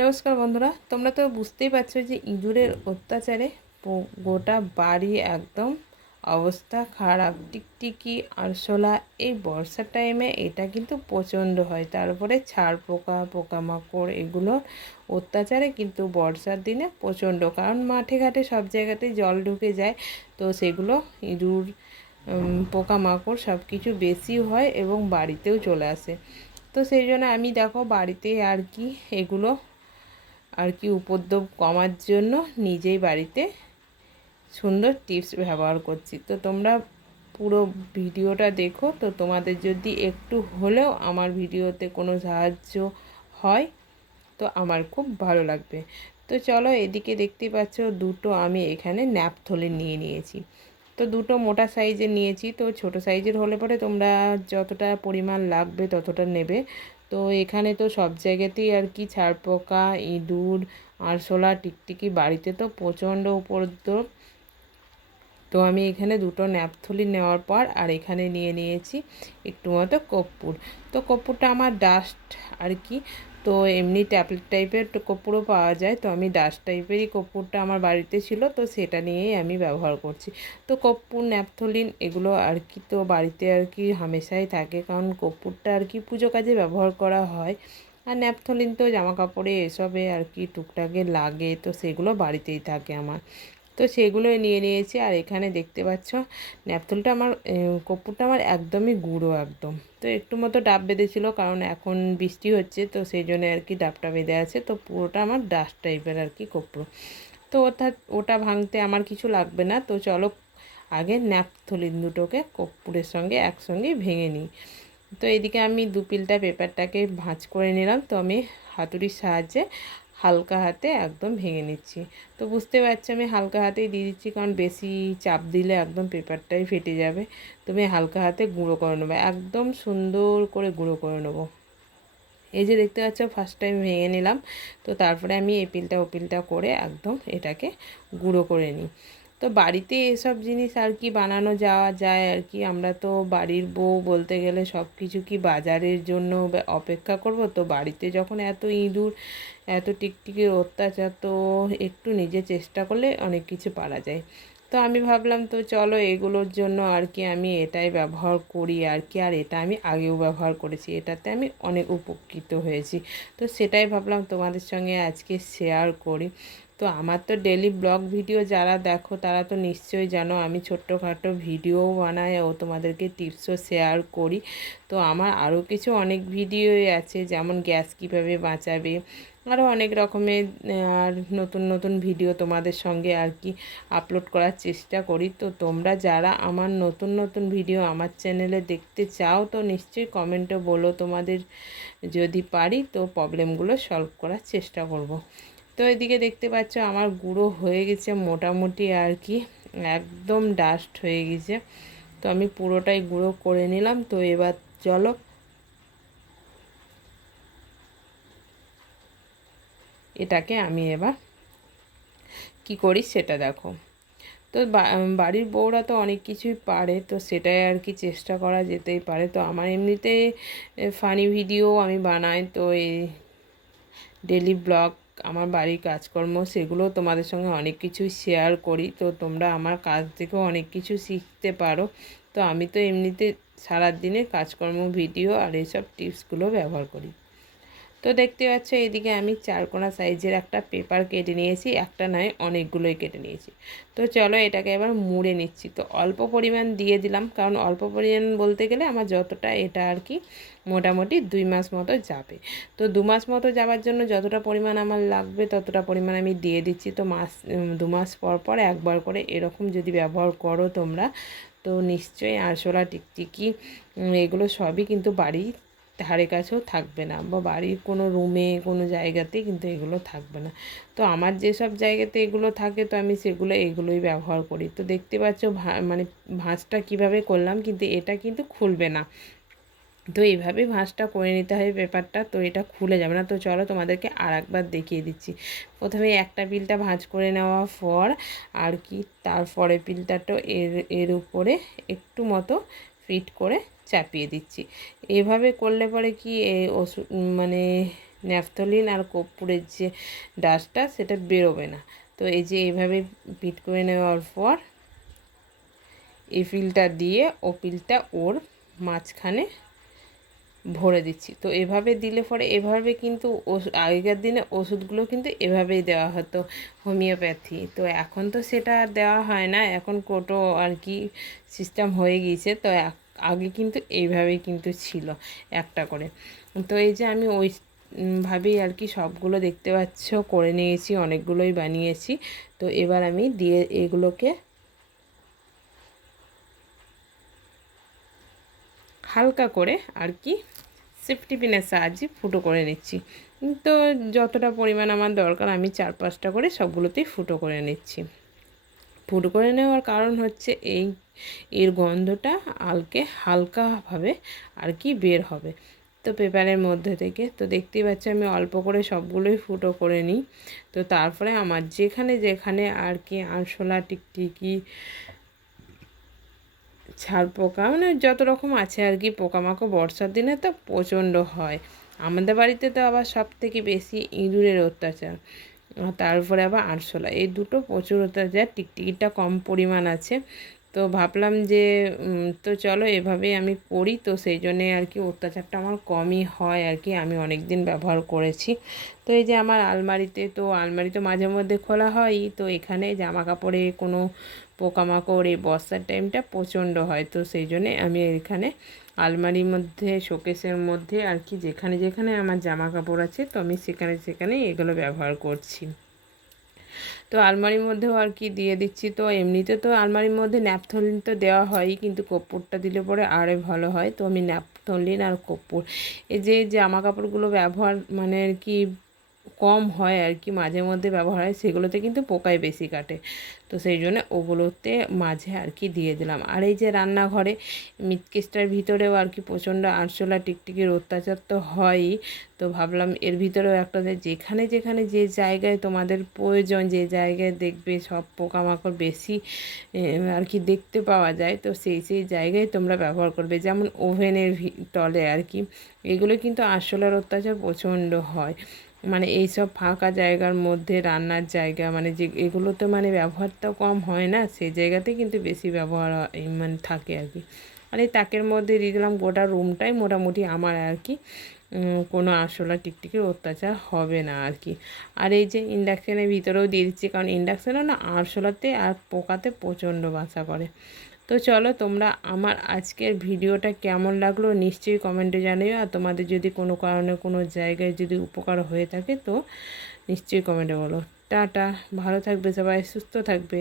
নমস্কার বন্ধুরা, তোমরা তো বুঝতেই পারছো যে ইঁদুরের অত্যাচারে গোটা বাড়ি একদম অবস্থা খারাপ। টিকটিকি আরশোলা এই বর্ষার টাইমে এটা কিন্তু প্রচণ্ড হয়। তারপরে ছাড় পোকা, পোকামাকড় এগুলোর অত্যাচারে কিন্তু বর্ষার দিনে প্রচণ্ড, কারণ মাঠে ঘাটে সব জায়গাতেই জল ঢুকে যায়। তো সেগুলো ইঁদুর, পোকামাকড় সব কিছু বেশি হয় এবং বাড়িতেও চলে আসে। তো সেই জন্য আমি দেখো বাড়িতে এগুলো উপদ্রব কমার জন্য নিজেই বাড়িতে সুন্দর টিপস ব্যবহার করছি। তো তোমরা পুরো ভিডিওটা দেখো, তো তোমাদের যদি একটু হলেও আমার ভিডিওতে কোনো সাহায্য হয় তো আমার খুব ভালো লাগবে। তো চলো, এদিকে দেখতেই পাচ্ছ দুটো আমি এখানে ন্যাপথলিন নিয়ে নিয়েছি। তো দুটো মোটা সাইজের নিয়েছি। তো ছোট সাইজের হলে পরে তোমরা যতটা পরিমাণ লাগবে ততটা নেবে। তো এখানে তো সব জায়গাতেই ছাড় পোকা, ইঁদুর, আরশোলা, টিকটিকি বাড়িতে তো প্রচণ্ড উপদ্রব। তো আমি এখানে দুটো ন্যাপথলিন নেওয়ার পর আর এখানে নিয়ে নিয়েছি একটু মতো কর্পূর। তো কর্পূরটা আমার ডাস্ট তো এমনি ট্যাবলেট টাইপের কর্পূরও পাওয়া যায়। তো আমি ডাস্ট টাইপেরই কর্পূরটা আমার বাড়িতে ছিল, তো সেটা নিয়েই আমি ব্যবহার করছি। তো কর্পূর, ন্যাপথলিন এগুলো তো বাড়িতে হামেশাই থাকে, কারণ কর্পূরটা পুজো কাজে ব্যবহার করা হয়। আর ন্যাপথলিন তো জামা কাপড়ে এসবে টুকটাকে লাগে, তো সেগুলো বাড়িতেই থাকে আমার। তো সেগুলোই নিয়ে নিয়েছি। আর এখানে দেখতে পাচ্ছ ন্যাপথলটা আমার, কর্পূরটা আমার একদমই গুঁড়ো একদম। তো একটু মতো ডাব বেঁধেছিল, কারণ এখন বৃষ্টি হচ্ছে, তো সেই জন্য ডাবটা বেঁধে আছে। তো পুরোটা আমার ডাস্ট টাইপের কর্পূর। তো ওটা ভাঙতে আমার কিছু লাগবে না। তো চলো আগে ন্যাপথলিন দুটোকে কর্পূরের সঙ্গে একসঙ্গে ভেঙে নিই। তো এদিকে আমি দু পিলটা পেপারটাকে ভাঁজ করে নিলাম। তো আমি হাতুড়ির সাহায্যে হালকা হাতে একদম ভেঙে নিচ্ছি। তো বুঝতে পারছি আমি হালকা হাতেই দিয়ে দিচ্ছি, কারণ বেশি চাপ দিলে একদম পেপারটাই ফেটে যাবে। তুমি হালকা হাতে গুঁড়ো করে নেবে, একদম সুন্দর করে গুঁড়ো করে নেবো। এই যে দেখতে পাচ্ছ ফার্স্ট টাইম ভেঙে নিলাম। তো তারপরে আমি এপিলটা ওপিলটা করে একদম এটাকে গুঁড়ো করে নিই। তো বাড়িতে এসব জিনিস বানানো যাওয়া যায়। আমরা তো বাড়ির বউ বলতে গেলে সব কিছু বাজারের জন্য অপেক্ষা করব? তো বাড়িতে যখন এত ইঁদুর, এত টিকটিকির অত্যাচার, তো একটু নিজে চেষ্টা করলে অনেক কিছু পারা যায়। তো আমি ভাবলাম তো চলো এগুলোর জন্য আমি এটাই ব্যবহার করি আর এটা আমি আগেও ব্যবহার করেছি, এটাতে আমি অনেক উপকৃত হয়েছি। তো সেটাই ভাবলাম তোমাদের সঙ্গে আজকে শেয়ার করি। তো আমার তো ডেলি ব্লগ ভিডিও যারা দেখো তারা তো নিশ্চয়ই জানো আমি ছোট্টখাটো ভিডিও বানাই ও তোমাদেরকে টিপসও শেয়ার করি। তো আমার আরও কিছু অনেক ভিডিওই আছে, যেমন গ্যাস কীভাবে বাঁচাবে, আরও অনেক রকমের আর নতুন নতুন ভিডিও তোমাদের সঙ্গে আপলোড করার চেষ্টা করি। তো তোমরা যারা আমার নতুন নতুন ভিডিও আমার চ্যানেলে দেখতে চাও তো নিশ্চয়ই কমেন্টে বলো, তোমাদের যদি পারি তো প্রবলেমগুলো সলভ করার চেষ্টা করব। তো এদিকে দেখতে পাচ্ছ আমার গুঁড়ো হয়ে গেছে মোটামুটি একদম ডাস্ট হয়ে গেছে। তো আমি পুরোটাই গুঁড়ো করে নিলাম। তো এবার চলো এটাকে আমি এবার কি করি সেটা দেখো। তো বাড়ির বউরা তো অনেক কিছুই পারে, তো সেটাই চেষ্টা করা যেতেই পারে। তো আমার এমনিতে ফানি ভিডিও আমি বানাই, তো এই ডেলি ব্লগ, আমার বাড়ির কাজকর্ম, সেগুলো তোমাদের সঙ্গে অনেক কিছুই শেয়ার করি। তো তোমরা আমার কাজ থেকেও অনেক কিছু শিখতে পারো। তো আমি তো এমনিতে সারাদিনের কাজকর্ম ভিডিও আর এইসব টিপসগুলো ব্যবহার করি। তো দেখতে পাচ্ছ এদিকে আমি চারকোনা সাইজের একটা পেপার কেটে নিয়েছি, একটা নয় অনেকগুলোই কেটে নিয়েছি। তো চলো এটাকে এবার মুড়ে নিচ্ছি। তো অল্প পরিমাণ দিয়ে দিলাম, কারণ অল্প পরিমাণ বলতে গেলে আমার যতটা এটা মোটামুটি 2 মাস মতো যাবে। তো 2 মাস মতো যাওয়ার জন্য যতটা পরিমাণ আমার লাগবে ততটা পরিমাণ আমি দিয়ে দিচ্ছি। তো 2 মাস পর পর একবার করে এরকম যদি ব্যবহার করো তোমরা, তো নিশ্চয়ই আরশোলা, টিকটিকি এগুলো সবই কিন্তু বাড়ির ধারে কাছেও থাকবে না, বা বাড়ির কোনো রুমে কোনো জায়গাতে কিন্তু এগুলো থাকবে না। তো আমার যেসব জায়গাতে এগুলো থাকে তো আমি এগুলোই ব্যবহার করি। তো দেখতে পাচ্ছ মানে ভাঁজটা কিভাবে করলাম, কিন্তু এটা কিন্তু খুলবে না। তো এইভাবে ভাঁজটা করে নিতে হয় পেপারটা, তো এটা খুলে যাবে না। তো চলো তোমাদেরকে আর একবার দেখিয়ে দিচ্ছি। প্রথমে একটা পিলটা ভাঁজ করে নেওয়ার পর তারপরে পিলটাটা এর উপরে একটু মতো ফিট করে চাপিয়ে দিচ্ছি। এভাবে করলে পরে ওষুধ মানে ন্যাপথলিন আর কর্পূরের যে ডাস্টটা সেটা বেরোবে না। তো এই যে এইভাবে বিট করে নেওয়ার পর এই পিলটা দিয়ে ও পিলটা ওর মাঝখানে ভরে দিচ্ছি। তো এভাবে দিলে পরে এভাবে কিন্তু আগেকার দিনে ওষুধগুলো কিন্তু এভাবেই দেওয়া হতো, হোমিওপ্যাথি। তো এখন তো সেটা আর দেওয়া হয় না, এখন কোটো আর কি সিস্টেম হয়ে গিয়েছে। তো আগে কিন্তু এইভাবেই কিন্তু ছিল একটা করে। তো এই যে আমি ওই ভাবেই আর কি সবগুলো দেখতে পাচ্ছ করে নিয়েছি, অনেকগুলোই বানিয়েছি। তো এবার আমি দিয়ে এগুলোকে হালকা করে আর কি সেফটি পিনের সাহায্যে ফুটো করে নিচ্ছি। তো যতটা পরিমাণ আমার দরকার আমি 4-5টা করে সবগুলোতেই ফুটো করে নিচ্ছি। ফুটো করে নেওয়ার কারণ হচ্ছে এর গন্ধটা হালকাভাবে আর কি বের হবে তো পেপারের মধ্যে থেকে। তো দেখতেই পাচ্ছি আমি অল্প করে সবগুলোই ফুটো করে নিই। তো তারপরে আমার যেখানে যেখানে আর কি আরশোলা, টিকটিকি, ছাড় পোকা মানে যত রকম আছে আর কি পোকামাকড় বর্ষার দিনে তো প্রচণ্ড হয়। আমাদের বাড়িতে তো আবার সব থেকে বেশি ইঁদুরের অত্যাচার, তারপরে আবার আরশোলা, এই দুটো প্রচুর অত্যাচার। টিকটিকিটা কম পরিমাণ আছে। তো ভাবলাম যে তো চলো এভাবেই আমি করি। তো সেই জন্যে আর কি অত্যাচারটা আমার কমই হয় আর কি, আমি অনেক দিন ব্যবহার করেছি। তো এই যে আমার আলমারি তো মাঝে মধ্যে খোলা হয়ই। তো এখানে জামা কাপড়ে কোনো পোকামাকড় এই বর্ষার টাইমটা প্রচণ্ড হয়। তো সেই জন্যে আমি এখানে আলমারির মধ্যে, শোকেসের মধ্যে আর কি যেখানে যেখানে আমার জামা কাপড় আছে তো আমি সেখানে সেখানে এগুলো ব্যবহার করছি। তো আলমারির মধ্যেও আর কি দিয়ে দিচ্ছি। তো এমনিতে তো আলমারির মধ্যে ন্যাপথলিন তো দেওয়া হয়ই, কিন্তু কর্পূরটা দিলে পরে আরও ভালো হয়। তো আমি ন্যাপথলিন আর কর্পূর এই যে জামা কাপড়গুলো ব্যবহার মানে আর কি কম হয় আর কি মাঝে মধ্যে ব্যবহার হয়, সেগুলোতে কিন্তু পোকায় বেশি কাটে। তো সেই জন্য ওগুলোতে মাঝে আর কি দিয়ে দিলাম। আর এই যে রান্নাঘরে মিটকেসটার ভিতরেও আর কি প্রচণ্ড আরশোলা, টিকটিকির অত্যাচার তো হয়ই। তো ভাবলাম এর ভিতরেও একটা যেখানে যেখানে যে জায়গায় তোমাদের প্রয়োজন, যে জায়গায় দেখবে সব পোকামাকড় বেশি আর কি দেখতে পাওয়া যায়, তো সেই জায়গায় তোমরা ব্যবহার করবে। যেমন ওভেনের তলে আর কি এগুলো কিন্তু আরশোলার অত্যাচার প্রচণ্ড হয়। মানে এইসব ফাঁকা জায়গার মধ্যে রান্নার জায়গা মানে যে এগুলোতে মানে ব্যবহারটা কম হয় না, সেই জায়গাতে কিন্তু বেশি ব্যবহার মানে থাকে আর কি। আর এই তাকের মধ্যে দিয়ে দিলাম, গোটা রুমটাই মোটামুটি আমার আর কি কোনো আরশোলা, টিকটিকির অত্যাচার হবে না আর কি। আর এই যে ইন্ডাকশানের ভিতরেও দিয়ে দিচ্ছি, কারণ ইন্ডাকশানও না আরশোলাতে আর পোকাতে প্রচণ্ড বাসা করে। তো চলো তোমরা আমার আজকের ভিডিওটা কেমন লাগলো নিশ্চয়ই কমেন্টে জানিও। আর তোমাদের যদি কোনো কারণে কোনো জায়গায় যদি উপকার হয়ে থাকে তো নিশ্চয়ই কমেন্টে বলো। টাটা, ভালো থাকবে সবাই, সুস্থ থাকবে।